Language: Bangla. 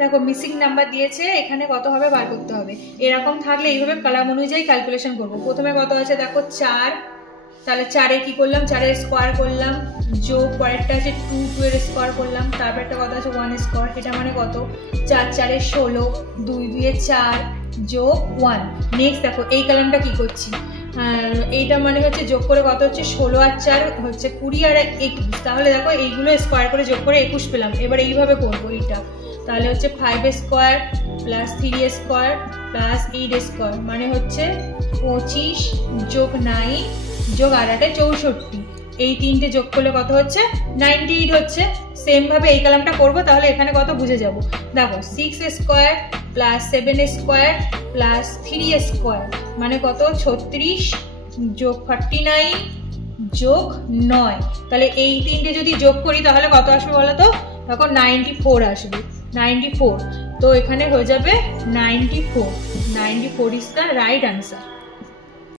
দেখো মিসিং নাম্বার দিয়েছে, এখানে কত হবে বার করতে হবে। এরকম থাকলে এইভাবে কলাম অনুযায়ী ক্যালকুলেশন করবো। প্রথমে কত আছে দেখো 4, তাহলে 4 কি করলাম, 4 স্কোয়ার করলাম, যোগ পরেরটা আছে 2, 2 এর স্কোয়ার করলাম, তারপর একটা কত আছে 1 স্কোয়ার, এটা মানে কত 4 4 16, 2 2 4 যোগ 1। নেক্সট দেখো এই কলামটা কি করছি, এইটা মানে হচ্ছে যোগ করে কত হচ্ছে 16 আর 4 হচ্ছে 20 আর 21। তাহলে দেখো এইগুলো স্কোয়ার করে যোগ করে 21 পেলাম। এবার এইভাবে করবো এইটা, তাহলে হচ্ছে 5 square plus 3 square plus 8 square মানে হচ্ছে 25 যোগ 9 যোগ 8 64। এই তিনটে যোগ করলে কত হচ্ছে 98 হচ্ছে। সেম ভাবে এই কলামটা করবো, তাহলে এখানে কত বুঝে যাব। দেখো 6 square plus 7 square plus 3 square মানে কত 36 যোগ 49 যোগ 9। তাহলে এই তিনটে যদি যোগ করি তাহলে কত আসবে বলো তো, দেখো 94 আসবে, 94। তো এখানে হয়ে যাবে 94 ইজ দ্য রাইট আনসার।